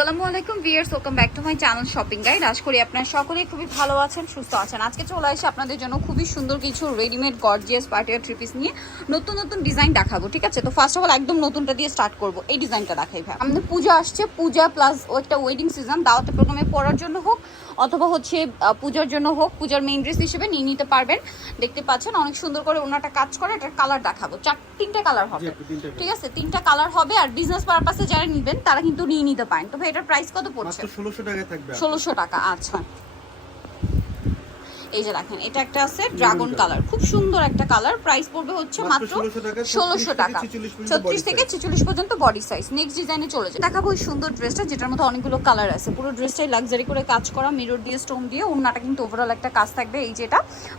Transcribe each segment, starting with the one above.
আসসালামু আলাইকুম viewers welcome back to my channel shopping guide. আশা করি আপনারা সকলেই খুবই ভালো আছেন সুস্থ আছেন। আজকে চলে আসে আপনাদের জন্য খুবই সুন্দর কিছু রেডিমেড গর্জিয়াস পার্টিয়ার থ্রি পিস নিয়ে নতুন নতুন ডিজাইন দেখাবো ঠিক আছে? তো ফার্স্ট অফ অল একদম নতুনটা দিয়ে স্টার্ট করব। এই ডিজাইনটা দেখাই ভাই। আমাদের পূজা আসছে পূজা প্লাস একটা ওয়েডিং সিজন দাওয়াতে প্রোগ্রামে পড়ার জন্য হোক অথবা হচ্ছে পূজার জন্য হোক পূজার মেইন ড্রেস হিসেবে নিয়ে নিতে পারবেন। দেখতে পাচ্ছেন অনেক সুন্দর করে ওনাটা কাজ করে এটার কালার দেখাবো। চার তিনটা কালার হবে। ঠিক আছে? তিনটা কালার হবে আর বিজনেস পারপাসে যারা নেবেন তারা কিন্তু নিয়ে নিতে পারেন। তো ভাই এটার প্রাইস কত পড়ছে? 1600 টাকা থাকবে 1600 টাকা আচ্ছা। এই যে দেখেন এটা একটা আছে ড্রাগন কালার খুব সুন্দর একটা কালার প্রাইস পড়বে হচ্ছে মাত্র মাত্র 1600 টাকা, ষোলোশো টাকা। থেকে 46 পর্যন্ত ছত্রিশ থেকে ছেচল্লিশ পর্যন্ত বডি সাইজ নেক্সট ডিজাইনে চলে যায় দেখাবো ওই সুন্দর ড্রেসটা যেটার মধ্যে অনেকগুলো কালার আছে। পুরো ড্রেসটাই লাক্সারি করে কাজ করা মিরর দিয়ে স্টোন দিয়ে ওনাটা কিন্তু ওভারঅল একটা কাজ থাকবে। এই যেটা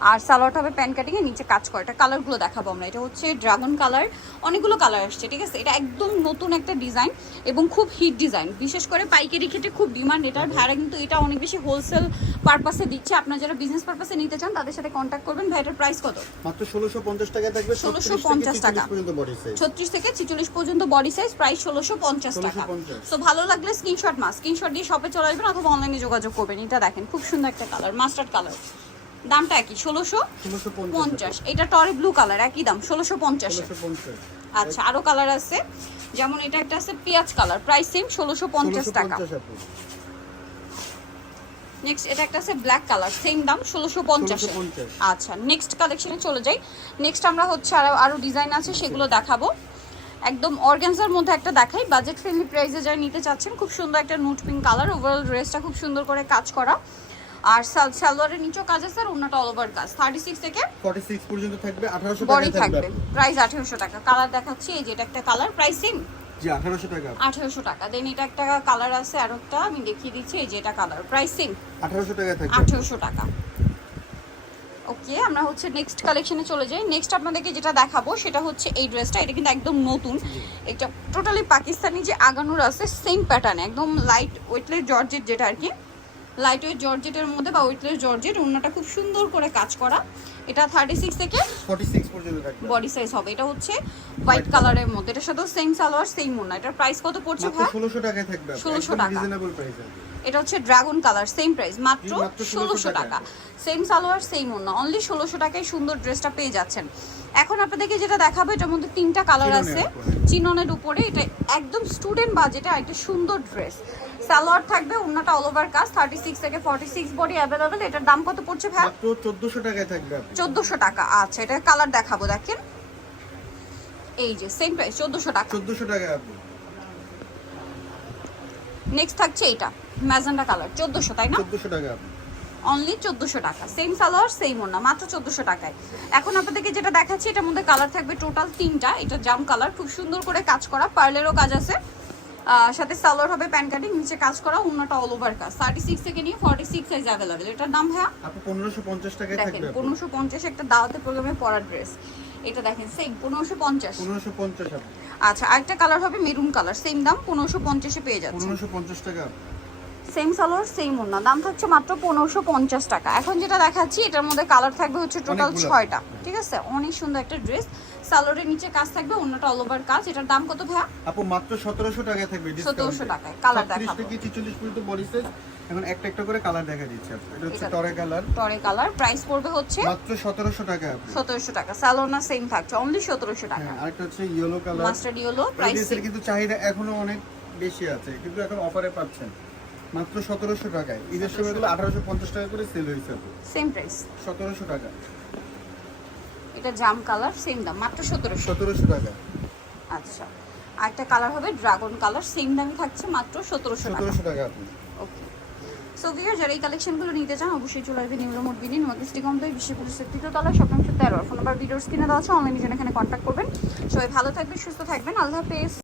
আর সালোয়ারটা হবে প্যান কাটিং এর নিচে কাজ করা। এটা কালারগুলো দেখাবো আমরা। এটা হচ্ছে ড্রাগন কালার অনেকগুলো কালার আসছে ঠিক আছে? এটা একদম নতুন একটা ডিজাইন এবং খুব হিট ডিজাইন বিশেষ করে পাইকারি ক্ষেত্রে খুব ডিমান্ড এটার ভাড়া কিন্তু এটা অনেক বেশি হোলসেল পারপাসে দিচ্ছে। আপনারা যারা বিজনেস পারপাসে নিতে চান তাদের সাথে কন্ট্যাক্ট করবেন। ভাই এটার প্রাইস কত? মাত্র ষোলোশো পঞ্চাশ টাকায় থাকবে 1650 টাকা। পর্যন্ত বডি সাইজ ছত্রিশ থেকে ছিচল্লিশ পর্যন্ত বডি সাইজ প্রাইস ষোলোশো পঞ্চাশ টাকা। 1650 তো ভালো লাগলে স্ক্রিনশট মাস। স্ক্রিনশট দিয়ে শপে চলে আসবেন অথবা অনলাইনে যোগাযোগ করবেন। এটা দেখেন খুব সুন্দর একটা কালার মাস্টার্ড কালার দামটা একই ষোলোশো ষোলোশো পঞ্চাশ এটা টরে ব্লু কালার একই দাম ষোলোশো পঞ্চাশ। ষোলোশো পঞ্চাশ। আচ্ছা আরও কালার আছে। যেমন এটা একটা আছে পেঁয়াজ কালার প্রাইস সেম ষোলোশো পঞ্চাশ টাকা। নেক্সট এটা একটা আছে ব্ল্যাক কালার সেম দাম ষোলোশো পঞ্চাশ। আচ্ছা নেক্সট কালেকশনে চলে যাই। নেক্সট আমরা হচ্ছে আরও আরও ডিজাইন আছে সেগুলো দেখাবো। একদম অর্গানজার মধ্যে একটা দেখাই। বাজেট ফ্রেন্ডলি প্রাইসে যারা নিতে চাচ্ছেন খুব সুন্দর একটা নুট পিঙ্ক কালার ওভারঅল ড্রেসটা খুব সুন্দর করে কাজ করা। আর সালোয়ারের নিচেও কাজ আছে আর অন্যটা অল ওভার কাজ। থার্টি সিক্স থেকে ফর্টি সিক্স পর্যন্ত থাকবে আঠারোশো বডি থাকবে। প্রাইস আঠেরোশো টাকা। কালার দেখাচ্ছি এই যে এটা একটা কালার প্রাইস সেম জি টাকা। দেন এটা একটা কালার আছে আর একটা আমি দেখিয়ে দিচ্ছি এই যে এটা কালার প্রাইস থাকবে। টাকা। ওকে আমরা হচ্ছে নেক্সট কালেকশনে চলে যাই। নেক্সট আপনাদেরকে যেটা দেখাবো সেটা হচ্ছে এই ড্রেসটা এটা কিন্তু একদম নতুন। এটা টোটালি পাকিস্তানি যে আগানোর আছে সেম প্যাটার্ন একদম লাইট ওয়েটলেস জর্জেট যেটা আর কি। লাইট ওয়েট জর্জেটের মধ্যে বা ওয়েটলেস জর্জেট ওড়নাটা খুব সুন্দর করে কাজ করা। এটা থার্টি সিক্স থেকে বডি সাইজ হবে। এটা হচ্ছে হোয়াইট কালারের মধ্যে। এটার সাথেও সেম সালোয়ার সেম ওড়না। এটার প্রাইস কত পড়ছে ভাই? ষোলোশো টাকায় থাকবে। 1600 টাকা। এটা হচ্ছে ড্রাগন কালার সেম প্রাইস মাত্র জি, মাত্র 1600 ষোলোশো টাকা। সেম সালোয়ার সেম অন্য অনলি ষোলোশো টাকায় সুন্দর ড্রেসটা পেয়ে যাচ্ছেন। এখন আপনাদেরকে যেটা দেখাবো এটার মধ্যে তিনটা কালার আছে। চিননের উপরে এটা একদম স্টুডেন্ট বাজেটে একটা সুন্দর ড্রেস সালোয়ার থাকবে অন্যটা অল ওভার কাজ থার্টি সিক্স থেকে ফর্টি সিক্স বডি অ্যাভেলেবেল এটার দাম কত পড়ছে ভাই? মাত্র চোদ্দশো টাকায় থাকবে আপনি। চোদ্দোশো টাকা আচ্ছা এটা কালার দেখাবো দেখেন। এই যে সেম প্রাইস চোদ্দোশো টাকা। চোদ্দশো টাকা আপনি। নেক্সট থাকছে এটা ম্যাজেন্ডা কালার চোদ্দোশো তাই না? চোদ্দোশো টাকা। অনলি চোদ্দোশো টাকা সেম সালোয়ার সেম ওড়না মাত্র চোদ্দোশো টাকায়। এখন আপনাদেরকে যেটা দেখাচ্ছি এটার মধ্যে কালার থাকবে টোটাল তিনটা এটা জাম কালার খুব সুন্দর করে কাজ করা পার্লেরও কাজ আছে। সাথে সালোয়ার হবে প্যান কাটিং নিচে কাজ করা অন্যটা অল ওভার কাজ। থার্টি সিক্স থেকে নিয়ে ফর্টি সিক্স সাইজ অ্যাভেলেবেল এটার দাম হ্যাঁ পনেরোশো পঞ্চাশ টাকা দেখেন। পনেরোশো পঞ্চাশ একটা দাওয়াতে প্রোগ্রামে পরার ড্রেস এটা দেখেন সেম পনেরোশো পঞ্চাশ। পনেরোশো পঞ্চাশ আচ্ছা আরেকটা কালার হবে মেরুন কালার সেম দাম পনেরোশো পঞ্চাশে পেয়ে যাচ্ছে পনেরোশো পঞ্চাশ টাকা। সেম সালোয়ার সেম ওড়না। দাম থাকছে মাত্র পনেরোশো পঞ্চাশ টাকা। এখন যেটা দেখাচ্ছি এটার মধ্যে কালার থাকবে হচ্ছে টোটাল ছয়টা। ঠিক আছে? অনেক সুন্দর একটা ড্রেস সালোয়ারের নিচে কাজ থাকবে অন্যটা অল ওভার কাজ। এটার দাম কত ভাইয়া? আপু মাত্র সতেরোশো টাকায় থাকবে সতেরোশো টাকায়। কালার দেখাবো। থেকে ছিচল্লিশ পর্যন্ত বডি সাইজ এখন একটা একটা করে কালার দেখা দিচ্ছে এটা হচ্ছে টরে কালার টরে কালার প্রাইস পড়বে হচ্ছে মাত্র সতেরোশো টাকা আপু। সতেরোশো টাকা। সালোনা সেম থাকছে অনলি সতেরোশো টাকা। আরেকটা হচ্ছে yellow colour mustard yellow price কিন্তু চাহিদা এখনও অনেক বেশি আছে কিন্তু এখন অফারে পাচ্ছেন। মাত্র সতেরোশো টাকায়। ঈদের সময়গুলো আঠারোশো পঞ্চাশ টাকা করে সেল হয়েছে। সেম প্রাইস সতেরোশো টাকা। এটা জাম কালার সেম দাম মাত্র সতেরোশো। সতেরোশো টাকা। আচ্ছা। আরেকটা কালার হবে ড্রাগন কালার সেম দামই থাকছে মাত্র সতেরোশো টাকা। সতেরোশো টাকা আপনি। ওকে সো ভিউয়ার যারা এই কালেকশনগুলো নিতে চান অবশ্যই চলে আসবে নিউরো মোট বিডি নোয়াকিস্টি কমপ্লেক্স বিশ্বপুরের তৃতীয় তলায় শপিং তেরো ফোন নাম্বার ভিডিওর স্ক্রিনে দেওয়া আছে অনলাইনে যেন এখানে কন্ট্যাক্ট করবেন। সবাই ভালো থাকবেন সুস্থ থাকবেন। আল্লাহ হাফেজ।